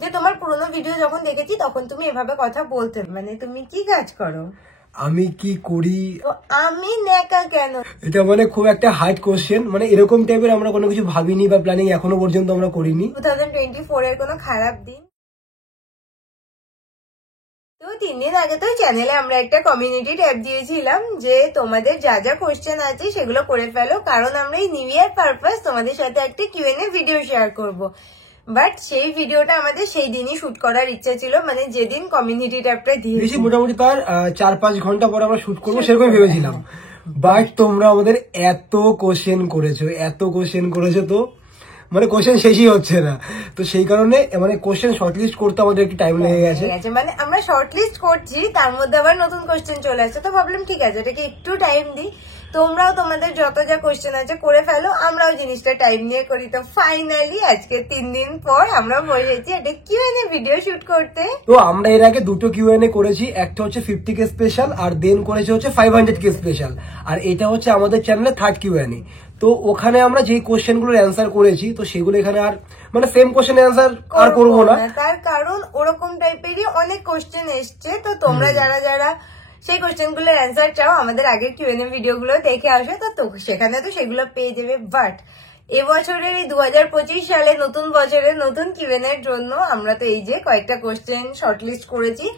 যে তোমার পুরোনো ভিডিও যখন দেখেছি তখন তুমি এভাবে কথা বলতে, মানে তুমি কি কাজ করো? আমি কি করি? আমি নেকা কেন? এটা মানে খুব একটা হার্ড কোশ্চেন, মানে এরকম টাইপের আমরা কোনো কিছু ভাবিনি বা প্ল্যানিং এখনো পর্যন্ত আমরা করিনি। 2024 এর কোনো খারাপ দিন। তো 3 দিন আগে তো চ্যানেলে আমরা একটা কমিউনিটি ট্যাব দিয়েছিলাম যে তোমাদের যা যা কোশ্চেন আছে সেগুলো করে ফেলো, কারণ আমরা এই নিউ ইয়ার পারপাস তোমাদের সাথে একটা কিউএনএ ভিডিও শেয়ার করব। বাট সেই ভিডিওটা আমাদের সেই দিনই শুট করার ইচ্ছা ছিল, মানে যেদিন কমিউনিটি ট্যাবটা দিয়েছি মোটামুটি তার 4-5 ঘন্টা পরে আমরা শুট করবো সেরকম ভেবেছিলাম। বাট তোমরা আমাদের এত কোশ্চেন করেছো তো মানে কোশ্চেন শেষই হচ্ছে না, তো সেই কারণে মানে কোশ্চেন শর্টলিস্ট করতে আমাদের একটু টাইম লেগে গেছে। মানে আমরা শর্টলিস্ট করছি, তার মধ্যে আবার নতুন কোশ্চেন চলে আসছে, তো ভাবলাম ঠিক আছে এটাকে একটু টাইম দিই, তোমরাও তোমাদের যত যা কোশ্চেন আছে করে ফেলো, আমরাও জিনিসটা টাইম নিয়ে করি। তো ফাইনালি আজকে 3 দিন পর আমরা বসেছি একটা কিউএনএ ভিডিও শুট করতে। তো আমরা এর আগে দুটো কিউএনএ করেছি, একটা হচ্ছে 50K স্পেশাল আর দেন করেছি হচ্ছে 500K স্পেশাল, আর এটা হচ্ছে আমাদের চ্যানেলে 3rd কিউএনএ। তো ওখানে আমরা যে কোশ্চেন গুলোর অ্যান্সার করেছি তো সেগুলো এখানে আর মানে সেম কোশ্চেন অ্যান্সার আর করবো না, তার কারণ ওরকম টাইপেরই অনেক কোশ্চেন এসছে। তো তোমরা যারা যারা সেই কোশ্চেন গুলোর অ্যান্সার চাও আমাদের আগের কিউএনএ ভিডিও গুলো দেখে আসো, তো সেখানে তো সেগুলো পেয়ে যাবে। বাট এবছরের এই 2025 সালে নতুন বছরের নতুন কিউএনএ এর জন্য আমরা তো এই যে কয়েকটা কোশ্চেন শর্টলিস্ট করেছি,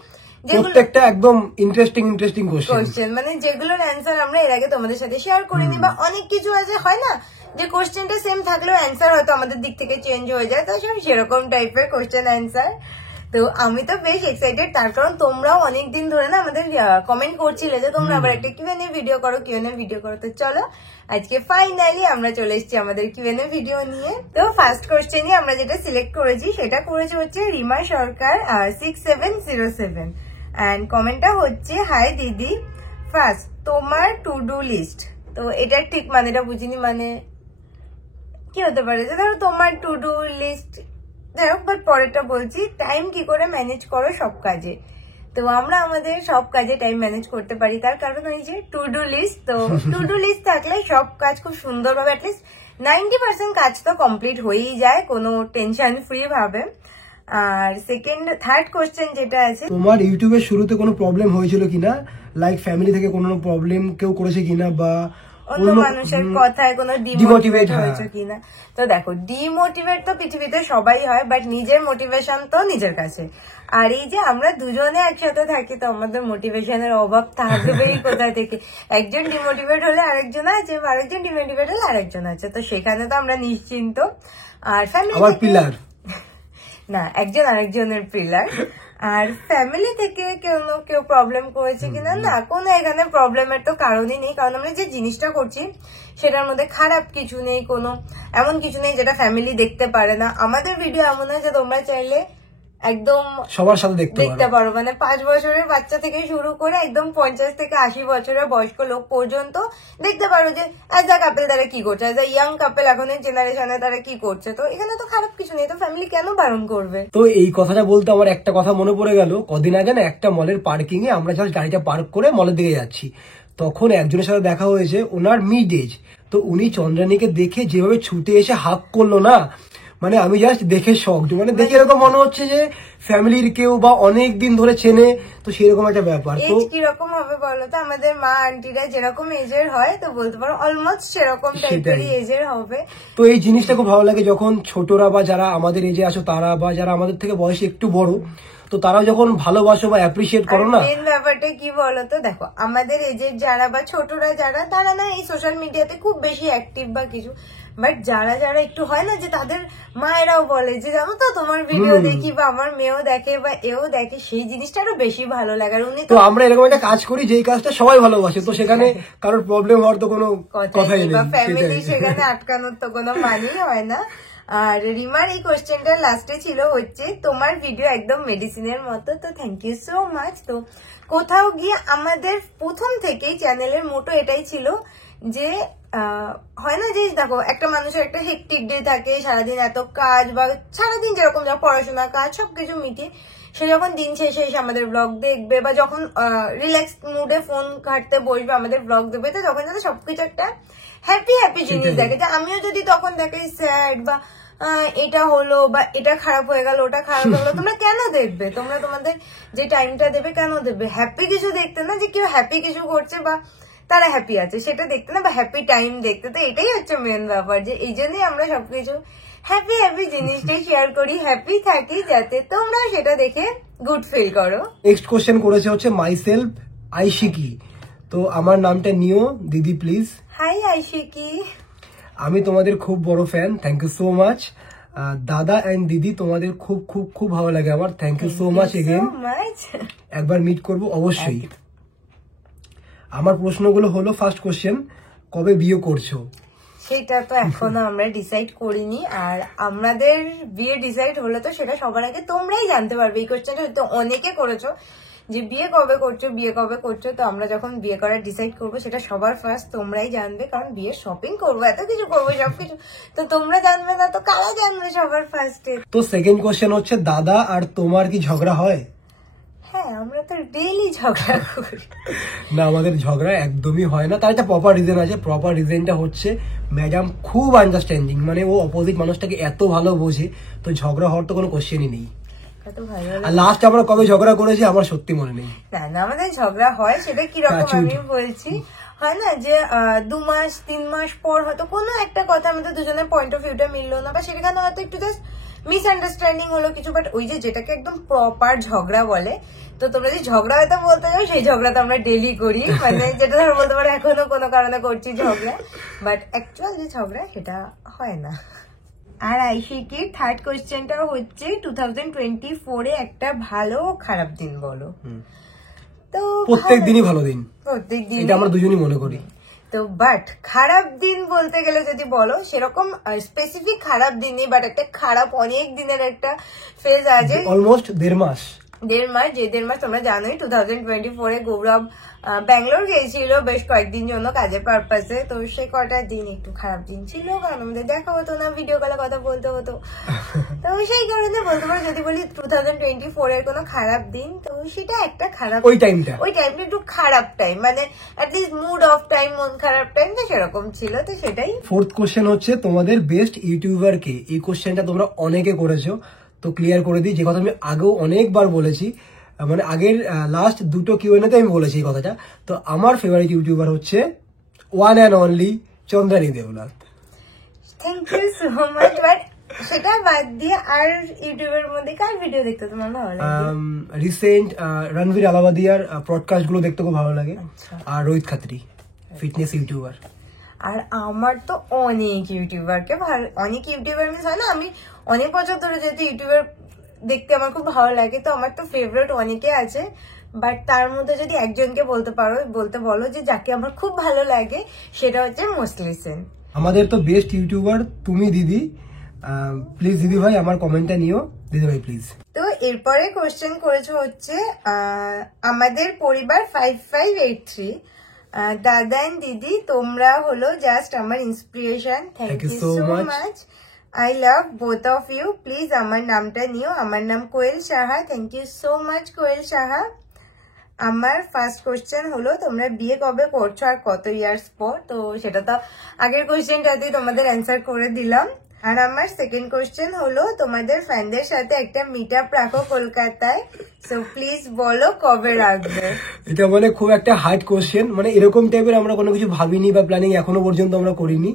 প্রত্যেকটা একদম ইন্টারেস্টিং কোশ্চেন, মানে যেগুলোর অ্যান্সার আমরা এর আগে তোমাদের সাথে শেয়ার করিনি। বা অনেক কিছু আছে হয় না যে কোশ্চেনটা সেম থাকলেও অ্যান্সার হয়তো আমাদের দিক থেকে চেঞ্জ হয়ে যায়, তো সেরকম টাইপের কোশ্চেন অ্যান্সার। তো আমি তো বেশ এক্সাইটেড, তার কারণ তোমরাও অনেকদিন ধরে না আমাদের কমেন্ট করছিলে যে তোমরা আবার একটা কিউএনএ ভিডিও করো। তো চলো আজকে ফাইনালি আমরা চলে এসেছি আমাদের কিউএনএ ভিডিও নিয়ে। তো ফার্স্ট কোশ্চেনই আমরা যেটা সিলেক্ট করেছি সেটা করেছে হচ্ছে রিমা সরকার 6707, এন্ড কমেন্টটা হচ্ছে হাই দিদি, ফার্স্ট তোমার টু ডু লিস্ট। তো এটা ঠিক মানে এটা বুঝিনি, মানে কি হতে পারে যে ধরো তোমার টু ডু লিস্ট, যাই হোক, বাট পরেরটা বলছি টাইম কি করে ম্যানেজ করো সব কাজে। তো আমরা আমাদের সব কাজে টাইম ম্যানেজ করতে পারি, তার কারণ ওই যে টু ডু লিস্ট। তো টু ডু লিস্ট থাকলে সব কাজ খুব সুন্দরভাবে অ্যাটলিস্ট 90% কাজ তো কমপ্লিট হয়েই যায় কোনো টেনশন ফ্রি ভাবে। আর থার্ড কোশ্চেন যেটা আছে, তোমার ইউটিউবের শুরুতে কোনো প্রবলেম হয়েছিল কিনা, লাইক ফ্যামিলি থেকে কোনো প্রবলেম কেউ করেছে কিনা বা অন্য মানুষের কথায় কোনো ডিমোটিভেট হয়েছে কিনা। তো দেখো ডিমোটিভেট তো পৃথিবীতে সবাই হয়, বাট নিজের মোটিভেশন তো নিজের কাছে। আর এই যে আমরা দুজনে একসাথে থাকি তো আমাদের মোটিভেশনের অভাব থাকবেই কোথা থেকে। একজন ডিমোটিভেট হলে আরেকজন আছে, আরেকজন ডিমোটিভেট হলে আরেকজন আছে, তো সেখানে তো আমরা নিশ্চিন্ত। আর ফ্যামিলি পিলার না, একজন আরেকজনের পিলার। আর ফ্যামিলি থেকে কেউ প্রবলেম করেছে কিনা, না কোনো এখানে প্রবলেমের তো কারণই নেই, কারণ আমরা যে জিনিসটা করছি সেটার মধ্যে খারাপ কিছু নেই, কোনো এমন কিছু নেই যেটা ফ্যামিলি দেখতে পারে না। আমাদের ভিডিও এমন হয় যে তোমরা চাইলে একদম সবার সাথে দেখতে পারো, মানে 5 বছরের বাচ্চা থেকে শুরু করে একদম 50 থেকে 80 বছরের বয়স্ক লোক পর্যন্ত দেখতে পারো যে অ্যাজ আ কাপেল তারা কি করছে, অ্যাজ আ ইয়াং কাপেল এখন জেনারেশনে তারা কি করছে। তো এখানে তো খারাপ কিছু নেই, তো ফ্যামিলি কেন বারণ করবে। তো এই কথাটা বলতে আমার একটা কথা মনে পড়ে গেল, কদিন আগে না একটা মলের পার্কিং এ আমরা জাস্ট গাড়িটা পার্ক করে মলের দিকে যাচ্ছি, তখন একজনের সাথে দেখা হয়েছে, ওনার মিড এজ। তো উনি চন্দ্রানীকে দেখে যেভাবে ছুটে এসে হাক করলো না, মানে আমি জাস্ট দেখে শক, মানে দেখে এরকম মনে হচ্ছে যে ফ্যামিলির কেউ বা অনেক দিন ধরে চেনে, তো সেরকম একটা ব্যাপার। তো কিরকম হবে বলো তো, আমাদের মা আন্টিরা যেরকম এজের হয় তো বলতে পারো অলমোস্ট সেরকম টাইপেরই এজের হবে। তো এই জিনিসটা খুব ভালো লাগে যখন ছোটরা বা যারা আমাদের এজে আসো তারা বা যারা আমাদের থেকে বয়সে একটু বড়, তো তারা যখন ভালোবাসো বা অ্যাপ্রিসিয়েট করো না। মেন ব্যাপারটা কি বলতো, দেখো আমাদের এজের যারা বা ছোটরা যারা, তারা না এই সোশ্যাল মিডিয়াতে খুব বেশি অ্যাক্টিভ বা কিছু, বাট যারা যারা একটু হয় না যে তাদের মায়েরাও বলে যে জানো তো তোমার ভিডিও দেখি, বা আমার মেয়েও দেখে বা এও দেখে, সেই জিনিসটা আরো বেশি ভালো লাগে। আর উনি তো আমরা এরকম একটা কাজ করি যেই কাজটা সবাই ভালোবাসে, তো সেখানে কারোর প্রবলেম হওয়ার তো কোনো কথাই নেই, বা ফ্যামিলি সেখানে আটকানোর তো কোনো মানেই হয় না। আর রিমার এই কোশ্চেনটা লাস্টে ছিল হচ্ছে তোমার ভিডিও একদম মেডিসিনের মতো। তো থ্যাংক ইউ সো মাচ। তো কোথাও গিয়ে আমাদের প্রথম থেকেই চ্যানেলের মোটো এটাই ছিল যে হয় না যে দেখো একটা মানুষের একটা হেক্টিক ডে থাকে, সারাদিন এত কাজ বা সারাদিন যেরকম পড়াশোনা কাজ সবকিছু মিটিয়ে সে যখন দিন শেষে এসে আমাদের ব্লগ দেখবে বা যখন রিল্যাক্স মুডে ফোন ঘাটতে বসবে আমাদের ব্লগ দেখবে, তো তখন যেন সবকিছু একটা হ্যাপি জিনিস দেখে। যে আমিও যদি তখন দেখাই স্যাড বা এটা হলো বা এটা খারাপ হয়ে গেল, ওটা খারাপ হয়ে গেল, তোমরা কেন দেখবে? তোমরা তোমাদের যে টাইমটা দেবে কেন দেবে? হ্যাপি কিছু দেখতে না, যে কেউ হ্যাপি কিছু করছে বা তারা হ্যাপি আছে সেটা দেখতে না, বা হ্যাপি টাইম দেখতে। তো এটাই হচ্ছে মেন ব্যাপার, যে এই জন্যই আমরা সবকিছু হ্যাপি হ্যাপি জিনিসটাই শেয়ার করি, হ্যাপি থাকি, যাতে তোমরা সেটা দেখে গুড ফিল করো। নেক্সট কোশ্চেন করেছে হচ্ছে মাইসেলফ আইশিকি। তো আমার নামটা নিও দিদি প্লিজ। হাই আইশিকি, আমি তোমাদের খুব বড় fan, thank you so much. দাদা এন্ড দিদি তোমাদের খুব খুব খুব ভালো লাগে আমার, thank you so much again. একবার মিট করব অবশ্যই। আমার প্রশ্নগুলো হলো, ফার্স্ট কোশ্চেন, কবে বিয়ে করছো? সেটা তো এখনো আমরা ডিসাইড করিনি, আর আমাদের বিয়ে ডিসাইড হলে তো সেটা সবার আগে তোমরাই জানতে পারবে। এই কোশ্চেনটা হয়তো অনেকে করেছো যে বিয়ে কবে করছো, বিয়ে কবে করছো। তো আমরা যখন বিয়ে করার ডিসাইড করবো সেটা সবার ফার্স্ট তোমরাই জানবে, কারণ বিয়ের শপিং করবো, এত কিছু করবো, সবকিছু তো তোমরা জানবে না তো কারা জানবে সবার ফার্স্টে? তো সেকেন্ড কোশ্চেন হচ্ছে, দাদা আর তোমার কি ঝগড়া হয়? হ্যাঁ, আমরা তো ডেইলি ঝগড়া করি। না, আমাদের ঝগড়া একদমই হয় না। তার একটা প্রপার রিজন আছে। প্রপার রিজনটা হচ্ছে ম্যাডাম খুব আন্ডারস্ট্যান্ডিং, মানে ও অপোজিট মানুষটাকে এত ভালো বোঝে, তো ঝগড়া হওয়ার তো কোনো কোশ্চেনই নেই। আর লাস্ট আমরা কবে ঝগড়া করেছি আমার সত্যি মনে নেই। না, আমাদের ঝগড়া হয়, সেটা কিরকম আমি বলছি। হয় না যে 2 মাস 3 মাস পর হয়তো কোনো একটা কথা আমাদের দুজনের পয়েন্ট অফ ভিউটা মিললো না, বা সেখানে হয়তো একটু জাস্ট মিসআন্ডারস্ট্যান্ডিং হলো কিছু, বাট ওই যে যেটাকে একদম প্রপার ঝগড়া বলে, তো তোমরা যে ঝগড়া হয়তো বলতে যাও, সেই ঝগড়া তো আমরা ডেলি করি, মানে যেটা ধরো বলতে পারো এখনো কোনো কারণে করছি ঝগড়া, বাট অ্যাকচুয়াল যে ঝগড়া সেটা হয় না। আর আইশিকি থার্ড কোয়েশ্চেনটা হচ্ছে 2024-এ একটা ভালো খারাপ দিন বলো। তো প্রত্যেক দিনই ভালো দিন, প্রত্যেক দিন এটা আমরা দুজনই মনে করি। তো বাট খারাপ দিন বলতে গেলে যদি বলো, সেরকম স্পেসিফিক খারাপ দিন নেই, বাট একটা খারাপ অনেক দিনের একটা ফেজ আছে, অলমোস্ট 1.5 মাস। যে 1.5 মাস তোমরা জানোই 2024-এ গৌরব ব্যাঙ্গালোর গিয়েছিল বেশ কয়েকদিন জন্য কাজের পারপাসে। তো সে কটা দিন একটু খারাপ দিন ছিল, কারণ আমাদের দেখা হতো না, ভিডিও কলে কথা বলতে হতো। তো সেই কারণে বলতে পারো, যদি বলি 2024-এর কোনো খারাপ দিন, তো সেটা একটা খারাপ, ওই টাইমটা একটু খারাপ টাইম, মানে অ্যাটলিস্ট মুড অফ টাইম, মন খারাপ টাইম, তো সেরকম ছিল। তো সেটাই। ফোর্থ কোশ্চেন হচ্ছে, তোমাদের বেস্ট ইউটিউবার কে? এই কোশ্চেনটা তোমরা অনেকে করেছো, তো ক্লিয়ার করে দিই। যে কথা আমি আগেও অনেকবার বলেছি, মানে আগের লাস্ট দুটো কিউএনএতে আমি বলেছি এই কথাটা। তো আমার ফেভারিট ইউটিউবার হচ্ছে one and only Chandrani Debnath. Thank you so much. But সেটা বাদ দিয়ে আর ইউটিউবের মধ্যে কার ভিডিও দেখতে তোমার ভালো লাগে? রিসেন্ট রণবীর আলাবাদিয়ার পডকাস্ট গুলো দেখতে খুব ভালো লাগে, আর রোহিত খাত্রি ফিটনেস ইউটিউবার। আর আমার তো অনেক ইউটিউবারকে অনেক ইউটিউবার মিস হয় না, আমি অনেক বছর ধরে যেহেতু ইউটিউবার দেখতে আমার খুব ভালো লাগে, তো আমার তো ফেভারিট অনেকে আছে, বাট তার মধ্যে যদি একজনকে বলতে বলো যে যাকে আমার খুব ভালো লাগে, সেটা হচ্ছে মোস্টলি সেন। আমাদের তো বেস্ট ইউটিউবার তুমি দিদি, প্লিজ দিদি ভাই আমার কমেন্টটা নিও, দিদি ভাই প্লিজ। তো এরপরে কোশ্চেন করেছো হচ্ছে আমাদের পরিবার 5583, দাদা এন্ড দিদি তোমরা হলো জাস্ট আমার inspiration, thank you so much, I love both of you, please আমার নামটা নিও, আমার নাম Koyel Saha, thank you so much Koyel Saha. আমার ফার্স্ট কোয়েশ্চেন হলো, তোমরা বিয়ে কবে করছো আর কত ইয়ার্স পর? তো সেটা তো আগের কোয়েশ্চেনটাতেই তোমাদের অ্যান্সার করে দিলাম। আর আমার সেকেন্ড কোয়েশ্চেন হলো, তোমাদের ফ্যানদের সাথে একটা মিট আপ রাখো কলকাতায়, সো প্লিজ বলো কবে রাখবে? এটা মানে খুব একটা হার্ড কোয়েশ্চেন, মানে এরকম টাইপের আমরা কোনো কিছু ভাবিনি বা প্ল্যানিং এখনো পর্যন্ত আমরা করিনি।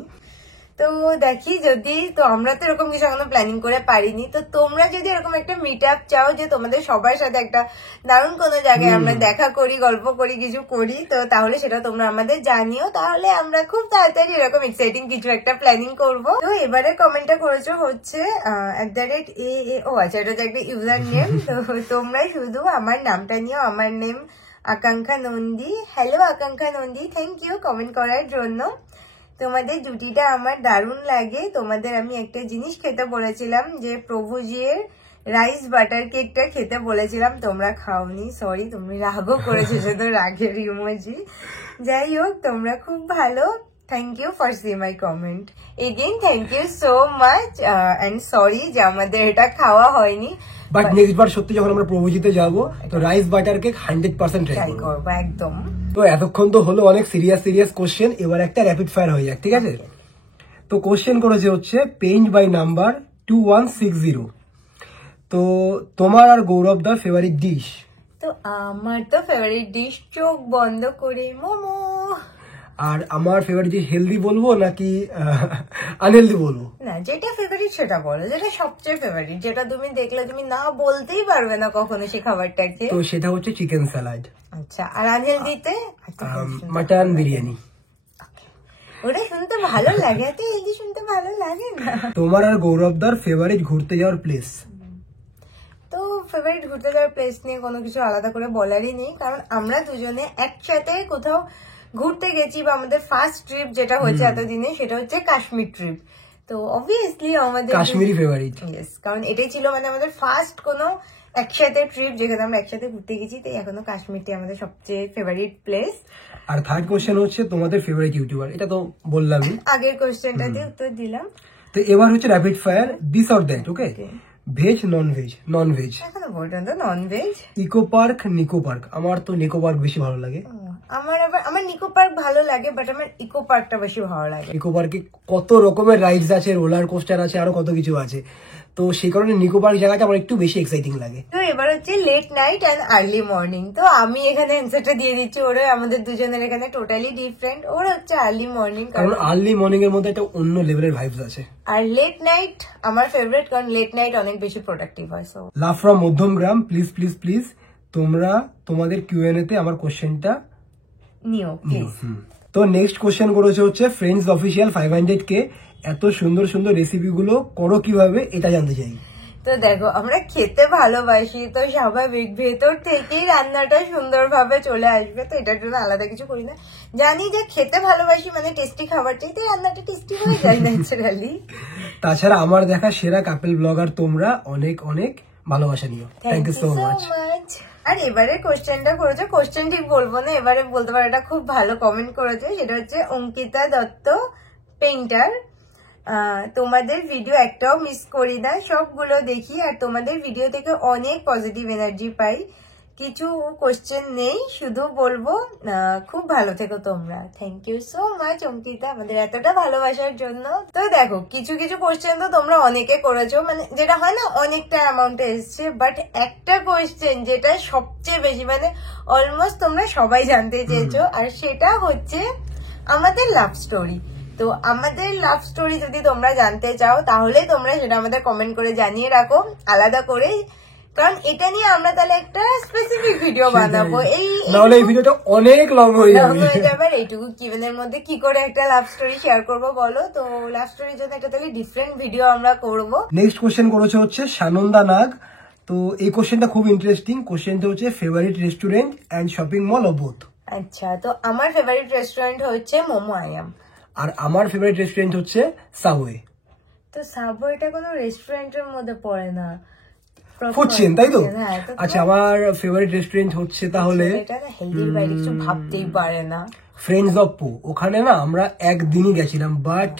তো দেখি যদি, তো আমরা তো এরকম কিছু এখনো প্ল্যানিং করে পারিনি, তো তোমরা যদি এরকম একটা মিট আপ চাও যে তোমাদের সবার সাথে একটা দারুণ কোনো জায়গায় আমরা দেখা করি, গল্প করি, কিছু করি, তো তাহলে সেটা তোমরা আমাদের জানিও, তাহলে আমরা খুব তাড়াতাড়ি এরকম এক্সাইটিং কিছু একটা প্ল্যানিং করবো। তো এবারে কমেন্টটা করেছো হচ্ছে @AA, ও আচ্ছা, এটা হচ্ছে একটা ইউজার নেম। তো তোমরা শুধু আমার নামটা নিও, আমার নেম আকাঙ্ক্ষা নন্দী। হ্যালো আকাঙ্ক্ষা নন্দী, থ্যাংক ইউ কমেন্ট করার জন্য। তোমাদের জুটিটা আমার দারুণ লাগে। তোমাদের আমি একটা জিনিস খেতে বলেছিলাম, যে প্রভুজির রাইস বাটার কেকটা খেতে বলেছিলাম, তোমরা খাওনি, সরি, তুমি রাগও করেছো, সেটা রাগের ইমোজি। যাই হোক, তোমরা খুব ভালো, thank you for see my comment. Again thank you so much and sorry যে আমাদের এটা খাওয়া হয়নি, বাট নেক্সট বার সত্যি যখন আমরা প্রভুজিতে যাবো, তো রাইস বাটার কেক 100% ট্রাই করবো একদম। তো এতক্ষণ তো হলো অনেক সিরিয়াস কোশ্চেন, এবার একটা র্যাপিড ফায়ার হয়ে যাক, ঠিক আছে? তো কোশ্চেন করেছে হচ্ছে পেইন্ট বাই নাম্বার 2160। তো তোমার আর গৌরব দার ফেভারিট ডিশ? তো আমার তো ফেভারিট ডিশ চোখ বন্ধ করে মোমো। আর আমার ফেভারিট ডিশ হেলদি বলবো নাকি আনহেলদি বলবো? না, যেটা ফেভারিট সেটা বলো, যেটা সবচেয়ে ফেভারিট, যেটা তুমি দেখলে তুমি না বলতেই পারবে না কখনো সেই খাবারটাকে। তো সেটা হচ্ছে চিকেন স্যালাড। আচ্ছা, আর আনহেলদিতে? মাটন বিরিয়ানি। ওটা শুনতে ভালো লাগে, এত হেলদি শুনতে ভালো লাগে না। তোমার আর গৌরব দার ফেভারিট ঘুরতে যাওয়ার প্লেস? তো ফেভারিট ঘুরতে যাওয়ার প্লেস নিয়ে কোনো কিছু আলাদা করে বলারই নেই, কারণ আমরা দুজনে একসাথে কোথাও ঘুরতে গেছি, বা আমাদের ফার্স্ট ট্রিপ যেটা হয়েছে এতদিনে সেটা হচ্ছে কাশ্মীর ট্রিপ। তো অবভিয়াসলি আমাদের কাশ্মীরি ফেভারিট। ইয়েস, কারণ এটাই ছিল মানে আমাদের ফার্স্ট কোনো একসাথে ট্রিপ যেখানে আমরা একসাথে ঘুরতে গেছি, তাই এখনো কাশ্মীরটি আমাদের সবচেয়ে ফেভারিট প্লেস। আর থার্ড কোশ্চেন হচ্ছে তোমাদের ফেভারিট ইউটিউবার, এটা তো বললামই, আগের কোশ্চেনটা দিয়ে উত্তর দিলাম। তো এবার হচ্ছে rapid fire, this or that. Okay, veg non veg? Non veg. এখনো পর্যন্ত non veg. Eco Park Nicco Park? আমার তো নিকো পার্ক বেশি ভালো লাগে। আমার নিকো পার্ক ভালো লাগে, বাট আমার ইকো পার্কটা বেশি ভালো লাগে। ইকো পার্কে কত রকমের রাইডস আছে, রোলার কোস্টার আছে, আরো কত কিছু আছে, তো সেই কারণে নিকো পার্ক জায়গাটা আমার একটু বেশি এক্সাইটিং লাগে। তো এবার হচ্ছে late night and early morning. তো আমি এখানে অ্যান্সারটা দিয়ে দিচ্ছি, ওরা আমাদের দুজনের এখানে টোটালি ডিফারেন্ট। ওর হচ্ছে আর্লি মর্নিং, কারণ আর্লি মর্নিং এর মধ্যে একটা অন্য লেভেলের ভাইবস আছে। আর লেট নাইট আমার ফেভারিট, কারণ লেট নাইট অনেক বেশি প্রোডাক্টিভ হয়। So love from Madhyamgram, please please please তোমরা তোমাদের কিউএনএ তে আমার কোশ্চেনটা নিও প্লিজ। তো নেক্সট কোশ্চেন করেছে হচ্ছে ফ্রেন্ডস অফিসিয়াল 500K, এত সুন্দর সুন্দর রেসিপি গুলো করো কিভাবে, এটা জানতে চাই। তো দেখো, আমরা খেতে ভালোবাসি, তো স্বাভাবিক ভেতর থেকেই রান্নাটা সুন্দরভাবে চলে আসবে, তো এটার জন্য আলাদা কিছু করি না। জানি যে খেতে ভালোবাসি মানে টেস্টি খাবার চাই, তো রান্নাটা টেস্টি হয়ে যায় ন্যাচারালি। তাছাড়া আমার দেখা সেরা কাপল ব্লগার তোমরা, অনেক অনেক ভালোবাসা নিও। Thank you so much. আর এবারে কোশ্চেনটা করেছে, কোশ্চেন ঠিক বলবো না, এবারে বলতে পারো এটা খুব ভালো কমেন্ট করেছে, সেটা হচ্ছে অঙ্কিতা দত্ত পেইন্টার। তোমাদের ভিডিও একটাও মিস করি না, সবগুলো দেখি, আর তোমাদের ভিডিও থেকে অনেক পজিটিভ এনার্জি পাই। কিছু কোশ্চেন নেই, শুধু বলবো খুব ভালো থেকো তোমরা। Thank you so much Ankita আমাদের এতটা ভালোবাসার জন্য। তো দেখো, কিছু কিছু কোশ্চেন তো তোমরা অনেকে করেছো, মানে যেটা হয় না অনেকটা অ্যামাউন্টে এসছে, বাট একটা কোশ্চেন যেটা সবচেয়ে বেশি মানে অলমোস্ট তোমরা সবাই জানতে চেয়েছো, আর সেটা হচ্ছে আমাদের লাভ স্টোরি। তো আমাদের লাভ স্টোরি যদি তোমরা জানতে চাও, তাহলে তোমরা সেটা আমাদের কমেন্ট করে জানিয়ে রাখো আলাদা করে, কারণ এটা নিয়ে আমরা তাহলে একটা স্পেসিফিক ভিডিও বানাবো। নাহলে এই ভিডিওটা অনেক লং হয়ে যাবে। আর এইটুকু কিভেনের মধ্যে কি করে একটা লাভ স্টোরি শেয়ার করবো বলো? তো লাভ স্টোরির জন্য একটা তাহলে ডিফারেন্ট ভিডিও আমরা করবো। নেক্সট কোশ্চেন করেছে হচ্ছে সানন্দা নাগ। তো এই কোশ্চেনটা খুব ইন্টারেস্টিং। কোশ্চেনটা হচ্ছে favourite restaurant and shopping mall of both. আচ্ছা, তো আমার ফেভারিট রেস্টুরেন্ট হচ্ছে মোমো আয়াম, আর আমার ফেভারিট রেস্টুরেন্ট হচ্ছে সাবওয়ে। তো সাবওয়েটা কোনো রেস্টুরেন্টের মধ্যে পড়ে না, ফুড চেইন, তাই তো? আচ্ছা, আমার ফেভারিট রেস্টুরেন্ট হচ্ছে তাহলে হেলদির বাইরে কিছু ভাবতেই পারে না, ফ্রেন্ডস অফ পো। ওখানে না আমরা একদিনই গেছিলাম, বাট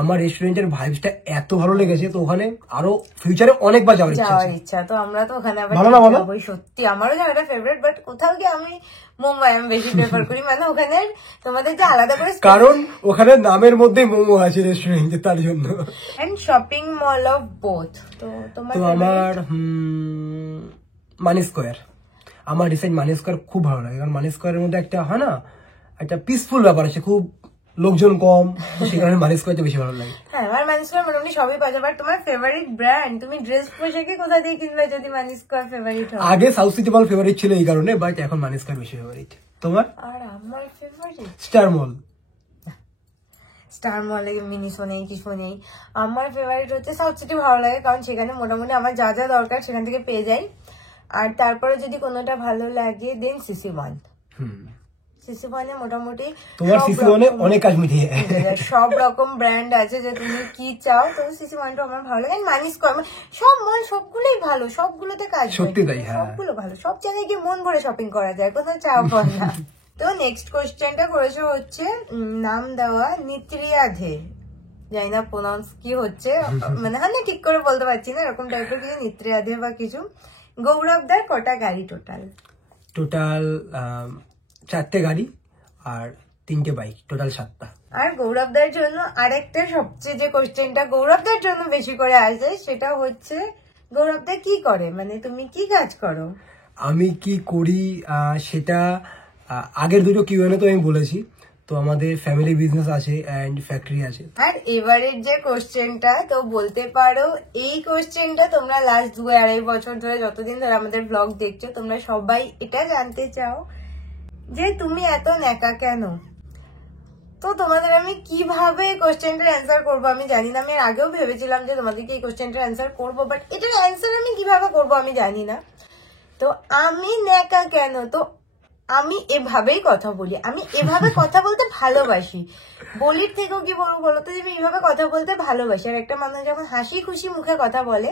আমার রেস্টুরেন্টের ভাইবসটা এত ভালো লেগেছে, তো ওখানে আরো ফিউচারে অনেকবার যাওয়ার ইচ্ছা। তো আমরা তো ওখানে আবার ভালো না বলো? সত্যি আমারও জায়গাটা ফেভারিট, বাট কোথাও গিয়ে আমি মুম্বাই আমি বেশি প্রেফার করি, মানে ওখানে তোমাদের যে আলাদা করে, কারণ ওখানে নামের মধ্যে মোমো আছে রেস্টুরেন্টে, তার জন্য। And shopping mall of both. তো তোমার? তো আমার মানি স্কোয়ার। আমার রিসেন্ট মানি স্কোয়ার খুব ভালো লাগে, কারণ মানি স্কোয়ারের মধ্যে একটা হয় না, একটা পিসফুল ব্যাপার আছে, খুব লোকজন কম, সেই কারণে মানি স্কোয়ারটা বেশি ভালো লাগে। হ্যাঁ, আমার মানি স্কোয়ার মোটামুটি সবই পাওয়া যায়, বাট তোমার ফেভারিট ব্র্যান্ড, তুমি ড্রেস পোশাকে কোথা দিয়ে কিনবে যদি মানি স্কোয়ার ফেভারিট হয়? আগে সাউথ সিটি মল ফেভারিট ছিল এই কারণে, বাট এখন মানি স্কোয়ার বেশি ফেভারিট। তোমার? আর আমার ফেভারিট স্টার মল। স্টার মলে মিনিসো নেই, কিছু নেই। আমার ফেভারিট হচ্ছে সাউথ সিটি, ভালো লাগে কারণ সেখানে মোটামুটি আমার যা যা দরকার সেখান থেকে পেয়ে যাই। আর তারপরে যদি কোনোটা ভালো লাগে দেন সিসি ওয়ান। সিসি ওয়ানে মোটামুটি তোমার সিসি ওয়ানে অনেক কাজ মিটিয়ে সব রকম ব্র্যান্ড আছে, যে তুমি কি চাও, তো সিসি ওয়ানটা আমার ভালো লাগে। মানি স্কোয়ার সব মল সবগুলোই ভালো, সবগুলোতে কাজ সত্যি তাই, সবগুলো ভালো, সব জায়গায় গিয়ে মন ভরে শপিং করা যায়, কোথাও চাও পড়ে না। তো নেক্সট কোয়েশ্চেনটা করেছে হচ্ছে নাম দেওয়া নিত্রিয়া ধে, জানি না প্রোনাউন্স কি হচ্ছে, মানে হ্যাঁ ঠিক করে বলতে পারছি না, এরকম টাইপের কিছু নিত্রিয়া ধে বা কিছু। গৌরবদার কটা গাড়ি টোটাল? টোটাল 4টে গাড়ি আর 3টে বাইক, টোটাল 7টা। আর গৌরবদার জন্য আরেকটা সবচেয়ে যে কোশ্চেনটা গৌরবদার জন্য বেশি করে আসে সেটা হচ্ছে গৌরবদা কি করে, মানে তুমি কি কাজ করো? আমি কি করি সেটা আগের দুটো কিউএনএ তো আমি বলেছি। তো আমাদের ফ্যামিলি বিজনেস আছে এন্ড ফ্যাক্টরি আছে। আর এবারের যে কোশ্চেনটা, তো বলতে পারো এই কোশ্চেনটা তোমরা লাস্ট 2-2.5 বছর ধরে যতদিন ধরে আমাদের ব্লগ দেখছো তোমরা সবাই এটা জানতে চাও যে তুমি এত ন্যাকা কেন। তো তোমাদের আমি কিভাবে কোশ্চেনটার অ্যান্সার করবো আমি জানি না। আমি এর আগেও ভেবেছিলাম যে তোমাদেরকে এই কোশ্চেনটার অ্যান্সার করবো, বাট এটার অ্যান্সার আমি কিভাবে করবো আমি জানি না। তো আমি ন্যাকা কেন, তো আমি এভাবেই কথা বলি, আমি এভাবে কথা বলতে ভালোবাসি। বলির থেকেও কি বলবো বলো তো, যে আমি এইভাবে কথা বলতে ভালোবাসি। আর একটা মানুষ যখন হাসি খুশি মুখে কথা বলে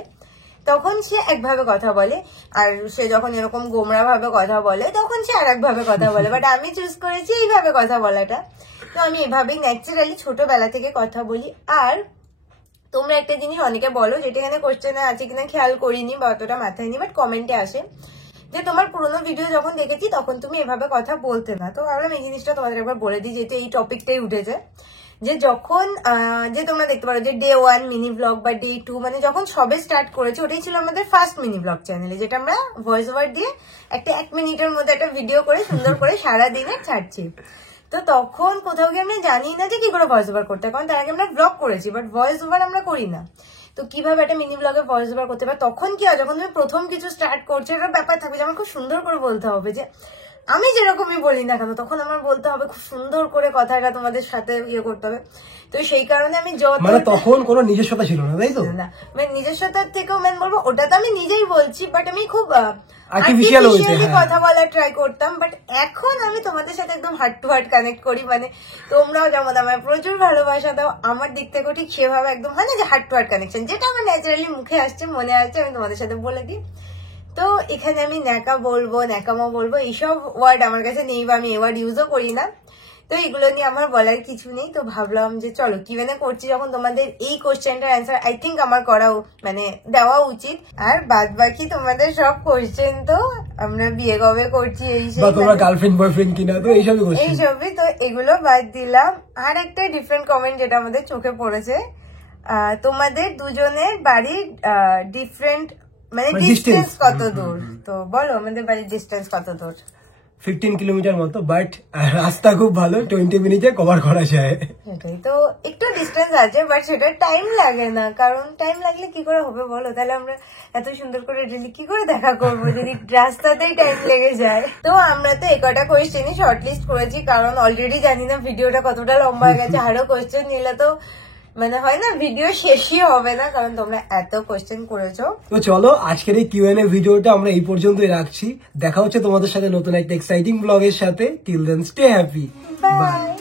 তখন সে একভাবে কথা বলে, আর সে যখন এরকম গোমরা ভাবে কথা বলে তখন সে আর একভাবে কথা বলে। বাট আমি চুজ করেছি এইভাবে কথা বলাটা। তো আমি এভাবেই ন্যাচারালি ছোটবেলা থেকে কথা বলি। আর তোমরা একটা জিনিস অনেকে বলো, যেটা এখানে কোশ্চেনে আছে কিনা খেয়াল করিনি বা অতটা মাথায় নি, বাট কমেন্টে আসে যে তোমার পুরোনো ভিডিও যখন দেখেছি তখন তুমি এভাবে কথা বলতে না। তো ভাবলাম এই জিনিসটা তোমাদের একবার বলে দিই, যেহেতু এই টপিকটাই উঠেছে। যে যখন যে তোমরা দেখতে পারো যে ডে 1 মিনি ব্লগ বা ডে 2, মানে যখন সবে স্টার্ট করেছে ওটাই ছিল আমাদের ফার্স্ট মিনি ব্লগ চ্যানেলে, যেটা আমরা ভয়েস ওভার দিয়ে একটা 1 মিনিটের মধ্যে একটা ভিডিও করে সুন্দর করে সারাদিনে ছাড়ছি। তো তখন কোথাও গিয়ে আমরা জানি না যে কি করে ভয়েস ওভার করতে হয়, কারণ তার আগে আমরা ব্লগ করেছি বাট ভয়েস ওভার আমরা করি না। তো কিভাবে একটা মিনি ব্লগে ভয়েস ওভার করতে পারে, তখন কি হয় যখন তুমি প্রথম কিছু স্টার্ট করছো একটা ব্যাপার থাকবে যে আমার খুব সুন্দর করে বলতে হবে, যে আমি যেরকমই বলি না কেন তখন আমার বলতে হবে খুব সুন্দর করে কথাটা তোমাদের সাথে ইয়ে করতে হবে। তো সেই কারণে আমি মানে তখন কোনো নিজস্বতা ছিল না, তাই তো? না, মানে নিজস্বতার থেকেও মেন বলবো ওটা তো আমি নিজেই বলছি, বাট আমি খুব আর্টিফিশিয়াল কথা বলার ট্রাই করতাম। বাট এখন আমি তোমাদের সাথে একদম হার্ট টু হার্ট কানেক্ট করি, মানে তোমরাও যেমন আমায় প্রচুর ভালোবাসা দাও, আমার দিক থেকেও ঠিক সেভাবে একদম হয় না যে হার্ট টু হার্ট কানেকশন, যেটা আমার ন্যাচারালি মুখে আসছে মনে আসছে আমি তোমাদের সাথে বলে দিই। তো এখানে আমি ন্যাকা বলবো, ন্যাকামো বলবো, এইসব ওয়ার্ড আমার কাছে নেই বা আমি এই ওয়ার্ড ইউজও করি না। তো এগুলো নিয়ে আমার বলার কিছু নেই। তো ভাবলাম যে চলো কিউএনএ করছি যখন তোমাদের এই কোশ্চেনটার অ্যান্সার আই থিঙ্ক আমার করা মানে দেওয়া উচিত। আর বাদ বাকি তোমাদের সব কোশ্চেন তো আমরা বিয়ে কবে করছি তোমরা গার্লফ্রেন্ড বয়ফ্রেন্ড কিনা, তো এইসবই। তো এগুলো বাদ দিলাম। আর একটা ডিফারেন্ট কমেন্ট যেটা আমাদের চোখে পড়েছে, তোমাদের দুজনের বাড়ির ডিফারেন্ট মানে ডিস্টেন্স কত দূর। তো বলো আমাদের বাড়ির ডিস্টেন্স কত দূর? 15 কিলোমিটার মতো, বাট রাস্তা খুব ভালো, 20 মিনিটে কভার করা যায়। সেটাই তো, একটু ডিস্টেন্স আছে বাট সেটা টাইম লাগে না, কারণ টাইম লাগলে কি করে হবে বলো? তাহলে আমরা এত সুন্দর করে ডেলি কি করে দেখা করবো যদি রাস্তাতেই টাইম লেগে যায়? তো আমরা তো একটা কোয়েশ্চেনই শর্টলিস্ট করেছি, কারণ অলরেডি জানি না ভিডিওটা কতটা লম্বা হয়ে গেছে। আরো কোয়েশ্চেন নিলে তো মানে হয় না ভিডিও শেষই হবে না, কারণ তোমরা এত কোয়েশ্চেন করেছো। তো চলো আজকের এই কিউএনএ ভিডিওটা আমরা এই পর্যন্তই রাখছি। দেখা হচ্ছে তোমাদের সাথে নতুন একটা এক্সাইটিং ব্লগের সাথে। Till then stay happy, by.